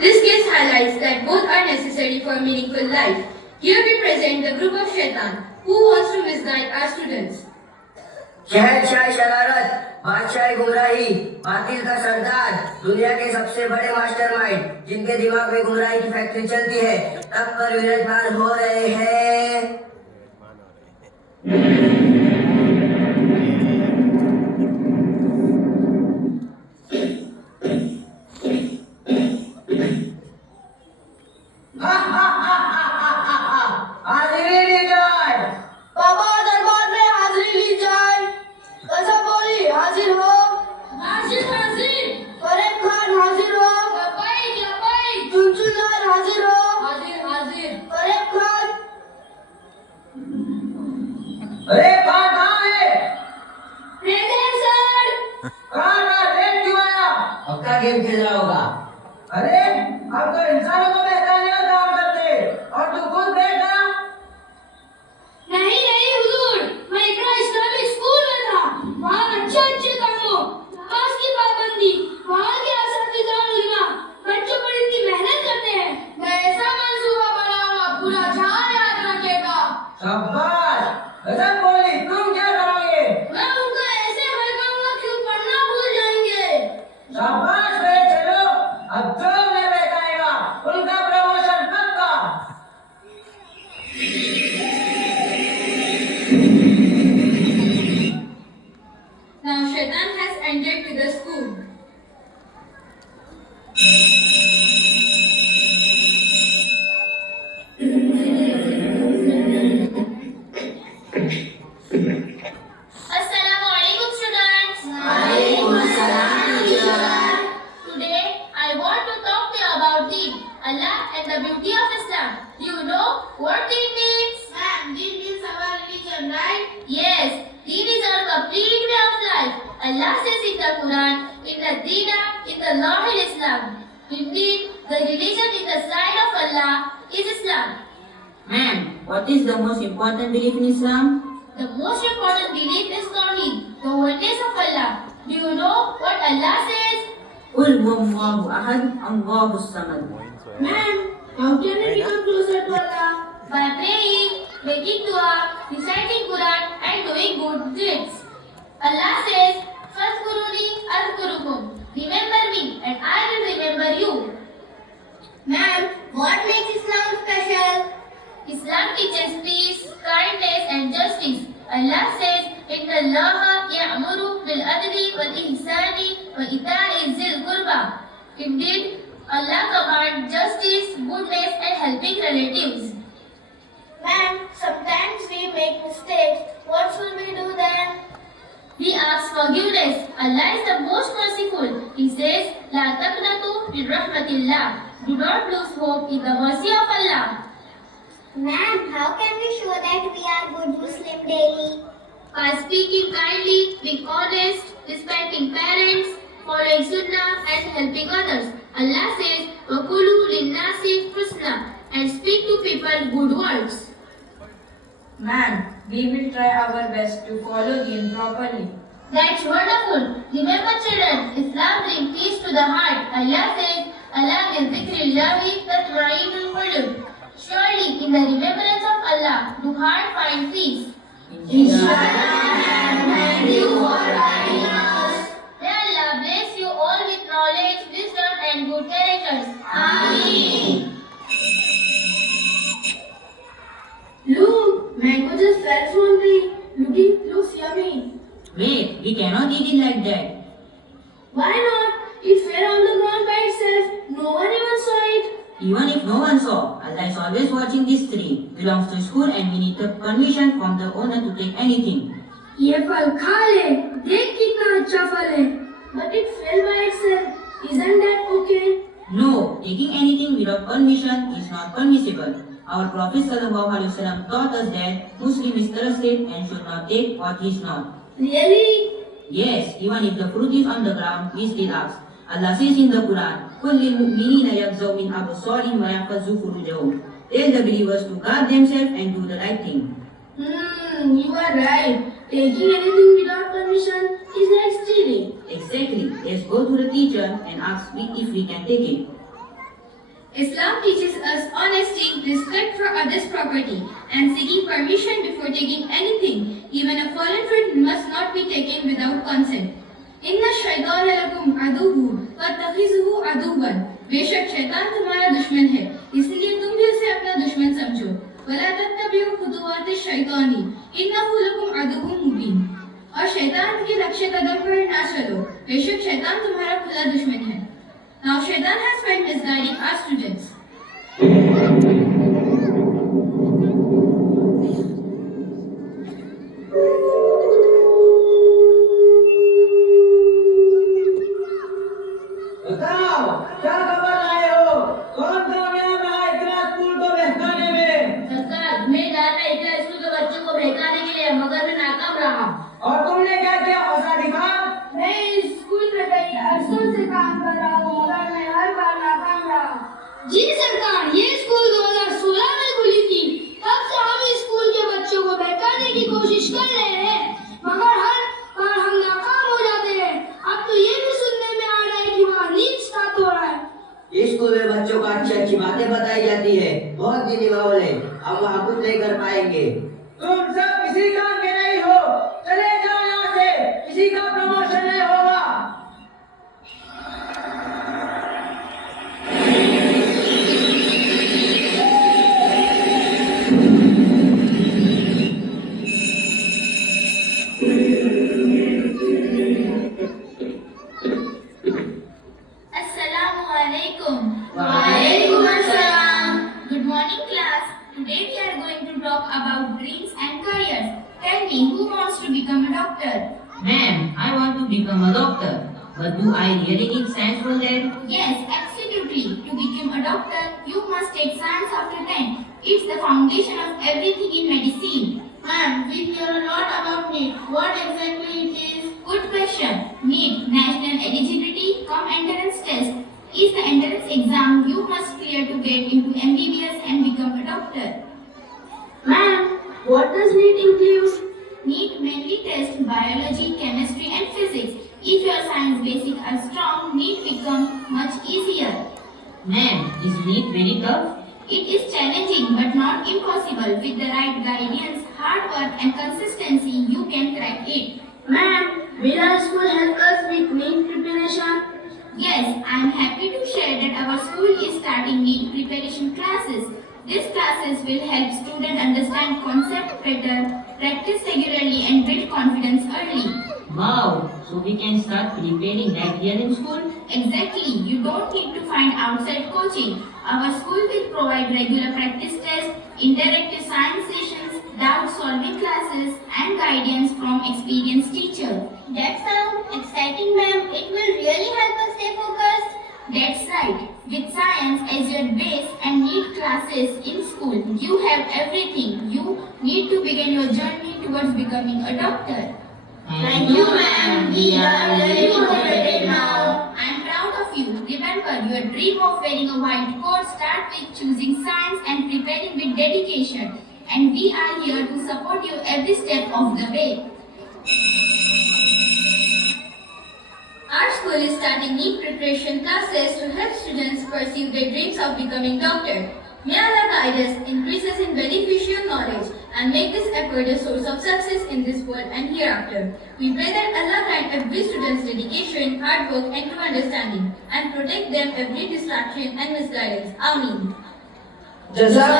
This case highlights that both are necessary for meaningful life. Here we present the group of Shaitan who wants to misguide our students. शहनशाह शरारत, बादशाह गुमराही, बातिल का सरदार, दुनिया के सबसे बड़े मास्टरमाइंड, जिनके दिमाग में गुमराही की फैक्ट्री चलती है, तब पर विराजमान हो रहे हैं। हाजिरी ली जाए। बाबा दरबार में हाजिरी ली जाए। कैसा बोली हाजिर हो। हाजिर हाजिर। फरेब खान हाजिर हो। लबाइक लबाइक। चुनचुनलाल हाजिर हो। हाजिर हाजिर। फरेब खान। अरे कहाँ है? Present sir. कहाँ लेट क्यों आया? पक्का गेम खेल रहा होगा। अरे हम तो इंसानों को पहचानने का काम करते और तू खुद बैठा। नहीं नहीं हुजूर, मैं इकरा इस्लामिक स्कूल में था। वहाँ अच्छे अच्छे कामों, नमाज की पाबंदी, वहाँ के असातिज़ा उलमा, बच्चों पर इतनी मेहनत करते हैं। मैं ऐसा मंसूबा बनाऊंगा, पूरा जहां याद रखेगा। शाबाश, गजब बोली। तुम क्या करोगे? मैं उनको ऐसे भड़काऊंगा कि वो पढ़ना भूल जाएंगे। शाबाश रे, चलो अब जो उन्हें बहकाएगा उनका प्रमोशन पक्का। Now Shaitan has entered to the school. Assalamu alaikum students. Today I want to talk to you about Deen, Allah and the beauty of Islam. Do you know what Deen means? Ma'am, this is our religion, right? Yes, Deen is our complete way of life. Allah says in the Quran, "Inna Deena in the Law Islam." Indeed, the religion in the sight of Allah is Islam. Ma'am, what is the most important belief in Islam? The most important belief is Tawheed, the oneness of Allah. Do you know what Allah says? Qul huwallahu ahad, Allahus samad. Ma'am, how can we become closer to Allah? By praying, making dua, reciting Quran, and doing good deeds. Allah says, "Fadhkuruni adhkurukum." Remember me, and I will remember you. Ma'am, what makes Islam special? Islam teaches peace, kindness, and justice. Allah says, "Inna Allaha ya'muru bil adli wal ihsani wa ita'i zil qurba." Indeed, Allah commands justice, goodness, and helping relatives. Ma'am, sometimes we make mistakes. What should we do then? We ask forgiveness. Allah is the most merciful. He says, "La taqnatu min rahmatillah." Do not lose hope in the mercy of Allah. Ma'am, how can we show that we are good Muslim daily? By speaking kindly, being honest, respecting parents, following sunnah, and helping others. Allah says, "Wakulu linnasi husna," and speak to people good words. Ma'am, we will try our best to follow Deen properly. That's wonderful. Remember children, Islam brings peace to the heart. Allah says, "Allah bi dhikrillahi tatma'innul qulub." Surely, in the remembrance of Allah, do heart find peace. Thank you for writing us. May Allah bless you all with knowledge, wisdom, and good characters. Ameen. Look, mango just fell from tree. Looks yummy. Wait, we cannot eat it like that. Why not? It fell on the ground by itself. No one even saw it. Even if no one saw, Allah is always watching this tree. Belongs to school and we need the permission from the owner to take anything. ये फल खा ले, देख कितना अच्छा फल है. But it fell by itself. Isn't that okay? No, taking anything without permission is not permissible. Our Prophet ﷺ taught us that Muslim is trusted and should not take what he is not. Really? Yes, even if the fruit is on the ground, we still ask. Allah says in the Quran, "Qul lil mu'minina yaghzaw min absarihim wa yahfazu furujahum." Tell the believers to guard themselves and do the right thing. You are right. Taking anything without permission is like stealing. Exactly. Let's go to the teacher and ask if we can take it. Islam teaches us honesty, respect for others' property, and seeking permission before taking anything. Even a fallen fruit must not be taken without consent. इन्ना शैतान लकुम अदुव्वु फत्तखिज़ुहु अदुव्वन। बेशक शैतान तुम्हारा दुश्मन है, इसलिए तुम भी उसे अपना दुश्मन समझो। वला तत्तबिउ खुतुवाति शैतानी इन्नहु लकुम अदुव्वुन मुबीन। और शैतान के नक्शे कदम पर ना चलो, बेशक शैतान तुम्हारा खुला दुश्मन है। Now Shaitan has spent misguiding our students. बताओ क्या खबर लाए हो? कौन कामयाब रहा इकरा स्कूल को बहकाने में? सरकार, मैं डाला इतना स्कूल के बच्चों को बहकाने के लिए, मगर मैं नाकाम रहा। और तुमने क्या किया? हौसला दिखा। मैं इस स्कूल में कई अरसों से काम कर रहा हूँ, मगर मैं हर बार नाकाम रहा। जी सरकार, ये स्कूल 2016 में खुली थी। तब से हम इस स्कूल के बच्चों को बहकाने की कोशिश कर रहे हैं, मगर हर बार हम नाकाम हो जाते हैं। अब तो ये भी सुनने में आ रहा है कि वहाँ नीच स्टार्ट हो रहा है। इस स्कूल में बच्चों को अच्छी अच्छी बातें बताई जाती है। बहुत दीनी माहौल है, हम वहाँ कुछ नहीं कर पाएंगे। तुम सब किसी काम के नहीं हो, चले जाओ यहाँ से, किसी का प्रमोशन नहीं होगा। Assalamu alaikum. Waalaikum assalam. Good morning, class. Today we are going to talk about dreams and careers. Tell me, who wants to become a doctor? Ma'am, I want to become a doctor. But do I really need science for that? Yes, absolutely. To become a doctor, you must take science after 10th. It's the foundation of everything in medicine. Ma'am, we hear a lot about NEET. What exactly it is? Good question. NEET, National Eligibility Cum Entrance Test, is the entrance exam you must clear to get into MBBS and become a doctor. Ma'am, what does NEET include? NEET mainly tests biology, chemistry and physics. If your science basics are strong, NEET becomes much easier. Ma'am, is NEET very tough? It is challenging but not impossible. With the right guidance, hard work and consistency, you can crack it. Ma'am, will our school help us with NEET preparation? Yes, I am happy to share that our school is starting NEET preparation classes. These classes will help students understand concepts better, practice regularly and build confidence early. Wow, so we can start preparing right here in school? Exactly, you don't need to find outside coaching. Our school will provide regular practice tests, interactive science sessions, doubt-solving classes and guidance from experienced teachers. That sounds exciting, ma'am. It will really help us stay focused. That's right. With science as your base and NEET classes in school, you have everything you need to begin your journey towards becoming a doctor. Thank you, ma'am. We are very motivated now. I am proud of you. Remember, your dream of wearing a white coat starts with choosing science and preparing with dedication. And we are here to support you every step of the way. Our school is starting NEET preparation classes to help students pursue their dreams of becoming doctor. May Allah guide us, increase us in beneficial knowledge, and make this effort a source of success in this world and hereafter. We pray that Allah grant every student's dedication, hard work, and true understanding, and protect them every distraction and misguidance. Ameen. जज़ाक